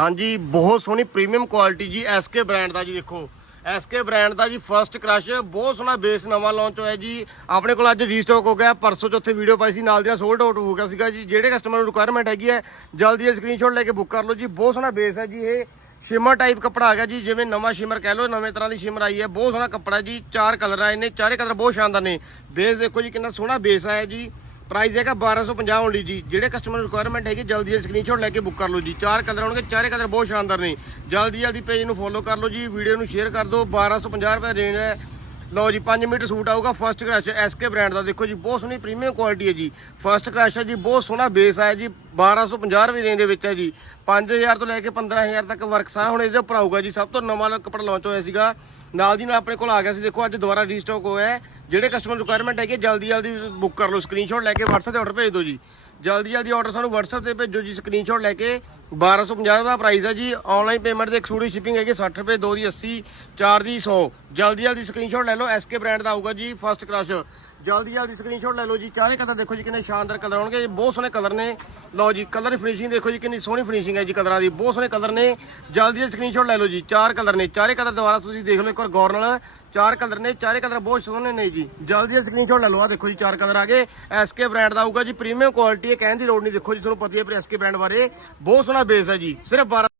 ਹਾਂਜੀ ਬਹੁਤ ਸੋਹਣੀ ਪ੍ਰੀਮੀਅਮ ਕੁਆਲਿਟੀ ਜੀ ਐਸਕੇ ਬ੍ਰਾਂਡ ਦਾ ਜੀ ਦੇਖੋ ਐਸਕੇ ਬ੍ਰਾਂਡ ਦਾ ਜੀ ਫਰਸਟ ਕ੍ਰਸ਼ ਬਹੁਤ ਸੋਹਣਾ ਬੇਸ ਨਵਾਂ ਲਾਂਚ ਹੋਇਆ ਜੀ ਆਪਣੇ ਕੋਲ ਅੱਜ ਰੀਸਟਾਕ ਹੋ ਗਿਆ ਪਰਸੋਂ ਉੱਥੇ ਵੀਡੀਓ ਪਾਈ ਸੀ ਨਾਲ ਦੀਆਂ ਸੋਲਡ ਆਊਟ ਹੋ ਗਿਆ ਸੀਗਾ ਜੀ ਜਿਹੜੇ ਕਸਟਮਰ ਨੂੰ ਰਿਕੁਆਇਰਮੈਂਟ ਹੈਗੀ ਹੈ ਜਲਦੀ ਸਕਰੀਨਸ਼ਾਟ ਲੈ ਕੇ ਬੁੱਕ ਕਰ ਲਓ ਜੀ ਬਹੁਤ ਸੋਹਣਾ ਬੇਸ ਹੈ ਜੀ ਇਹ ਸ਼ਿਮਰ ਟਾਈਪ ਕੱਪੜਾ ਆ ਗਿਆ ਜੀ ਜਿਵੇਂ ਨਵਾਂ ਸ਼ਿਮਰ ਕਹਿ ਲਓ ਨਵੇਂ ਤਰ੍ਹਾਂ ਦੀ ਸ਼ਿਮਰ ਆਈ ਹੈ ਬਹੁਤ ਸੋਹਣਾ ਕੱਪੜਾ ਜੀ ਚਾਰ ਕਲਰ ਆਏ ਨੇ ਚਾਰੇ ਕਲਰ ਬਹੁਤ ਸ਼ਾਨਦਾਰ ਨੇ ਬੇਸ ਦੇਖੋ ਜੀ ਕਿੰਨਾ ਸੋਹਣਾ ਬੇਸ ਆਇਆ ਜੀ ਪ੍ਰਾਈਸ ਹੈਗਾ 1250 ਓਨਲੀ ਜੀ ਜਿਹੜੇ ਕਸਟਮਰ ਰਿਕੁਆਇਰਮੈਂਟ ਹੈਗੀ ਜਲਦੀ ਜਲਦੀ ਸਕਰੀਨਸ਼ਾਟ ਲੈ ਕੇ ਬੁੱਕ ਕਰ ਲਓ ਜੀ ਚਾਰ ਕਲਰ ਆਉਣਗੇ ਚਾਰੇ ਕਲਰ ਬਹੁਤ ਸ਼ਾਨਦਾਰ ਨੇ ਜਲਦੀ ਜਲਦੀ ਪੇਜ ਨੂੰ ਫੋਲੋ ਕਰ ਲਓ ਜੀ ਵੀਡੀਓ ਨੂੰ ਸ਼ੇਅਰ ਕਰ ਦਿਓ 1250 ਰੁਪਏ ਰੇਂਜ ਹੈ ਲਓ ਜੀ 5 ਮੀਟਰ ਸੂਟ ਆਊਗਾ first class S K brand ਦਾ ਦੇਖੋ ਜੀ ਬਹੁਤ ਸੋਹਣੀ ਪ੍ਰੀਮੀਅਮ ਕੁਆਲਿਟੀ ਹੈ ਜੀ ਫਰਸਟ ਕਲਾਸ ਹੈ ਜੀ ਬਹੁਤ ਸੋਹਣਾ ਬੇਸ ਆਇਆ ਜੀ 1250 ਰੁਪਏ ਰੇਂਜ ਦੇ ਵਿੱਚ ਹੈ ਜੀ 5000 ਤੋਂ ਲੈ ਕੇ 15000 ਤੱਕ ਵਰਕ ਸਾਰਾ ਹੁਣ ਇਹਦੇ ਉੱਪਰ ਆਊਗਾ ਜੀ ਸਭ ਤੋਂ ਨਵਾਂ ਕੱਪੜਾ ਲਾਂਚ ਹੋਇਆ ਸੀਗਾ ਨਾਲ ਦੀ ਨਾਲ ਆਪਣੇ ਕੋਲ ਆ ਗਿਆ ਸੀ ਦੇਖੋ ਅੱਜ ਦੁਬਾਰਾ ਰੀਸਟਾਕ ਹੋਇਆ ਹੈ ਜਿਹੜੇ ਕਸਟਮਰ ਰਿਕੁਆਇਰਮੈਂਟ ਹੈਗੀ ਜਲਦੀ ਜਲਦੀ ਬੁੱਕ ਕਰ ਲਓ ਸਕਰੀਨਸ਼ਾਟ ਲੈ ਕੇ WhatsApp ਤੇ ਆਰਡਰ ਭੇਜ ਦਿਓ ਜੀ ਜਲਦੀ ਜਲਦੀ ਆਰਡਰ ਸਾਨੂੰ WhatsApp ਤੇ ਭੇਜੋ ਜੀ ਸਕਰੀਨਸ਼ਾਟ ਲੈ ਕੇ 1250 ਦਾ ਪ੍ਰਾਈਸ ਹੈ ਜੀ ਆਨਲਾਈਨ ਪੇਮੈਂਟ ਦੇ ਐਕਸਕਲੂਸਿਵ ਸ਼ਿਪਿੰਗ ਹੈਗੀ 60 ਰੁਪਏ 2 ਦੀ 80 4 ਦੀ 100 ਜਲਦੀ ਜਲਦੀ ਸਕਰੀਨਸ਼ਾਟ ਲੈ ਲਓ SK ਬ੍ਰਾਂਡ ਦਾ ਆਊਗਾ ਜੀ ਫਸਟ ਕਲਾਸ ਜਲਦੀ ਜਲਦੀ ਸਕਰੀਨਸ਼ਾਟ ਲੈ ਲਓ ਜੀ ਚਾਰੇ ਕਦਰ ਦੇਖੋ ਜੀ ਕਿੰਨੇ ਸ਼ਾਨਦਾਰ ਕਲਰ ਹੋਣਗੇ ਇਹ ਬਹੁਤ ਸੋਹਣੇ ਕਲਰ ਨੇ ਲਓ ਜੀ ਕਲਰ ਫਿਨਿਸ਼ਿੰਗ ਦੇਖੋ ਜੀ ਕਿੰਨੀ ਸੋਹਣੀ ਫਿਨਿਸ਼ਿੰਗ ਹੈ ਜੀ ਕਲਰਾਂ ਦੀ ਬਹੁਤ ਸੋਹਣੇ ਕਲਰ ਨੇ ਜਲਦੀ ਜਲਦੀ ਸਕਰੀਨਸ਼ਾਟ ਲੈ ਲਓ ਜੀ ਚਾਰ ਕਲਰ ਨੇ ਚਾਰੇ ਕਲਰ ਦੁਬਾਰਾ ਤੁਸੀਂ ਦੇਖ ਲਓ ਇੱਕ ਵਾਰ ਗੌਰ ਨਾਲ ਚਾਰ ਕਲਰ ਨੇ ਚਾਰੇ ਕਲਰ ਬਹੁਤ ਸੋਹਣੇ ਨੇ ਜੀ ਜਲਦੀ ਜਲਦੀ ਸਕਰੀਨਸ਼ਾਟ ਲੈ ਲਓ ਆ ਦੇਖੋ ਜੀ ਚਾਰ ਕਲਰ ਆ ਗਏ ਐਸਕੇ ਬ੍ਰਾਂਡ ਦਾ ਆਊਗਾ ਜੀ ਪ੍ਰੀਮੀਅਮ ਕੁਆਲਿਟੀ ਹੈ ਕਹਿਣ ਦੀ ਲੋੜ ਨਹੀਂ ਦੇਖੋ ਜੀ ਤੁਹਾਨੂੰ ਪਤਾ ਹੀ ਹੈ ਪਰ ਐਸਕੇ ਬ੍ਰਾਂਡ ਬਾਰੇ ਬਹੁਤ ਸੋਹਣਾ ਬੇਸ ਹੈ ਜੀ ਸਿਰਫ 12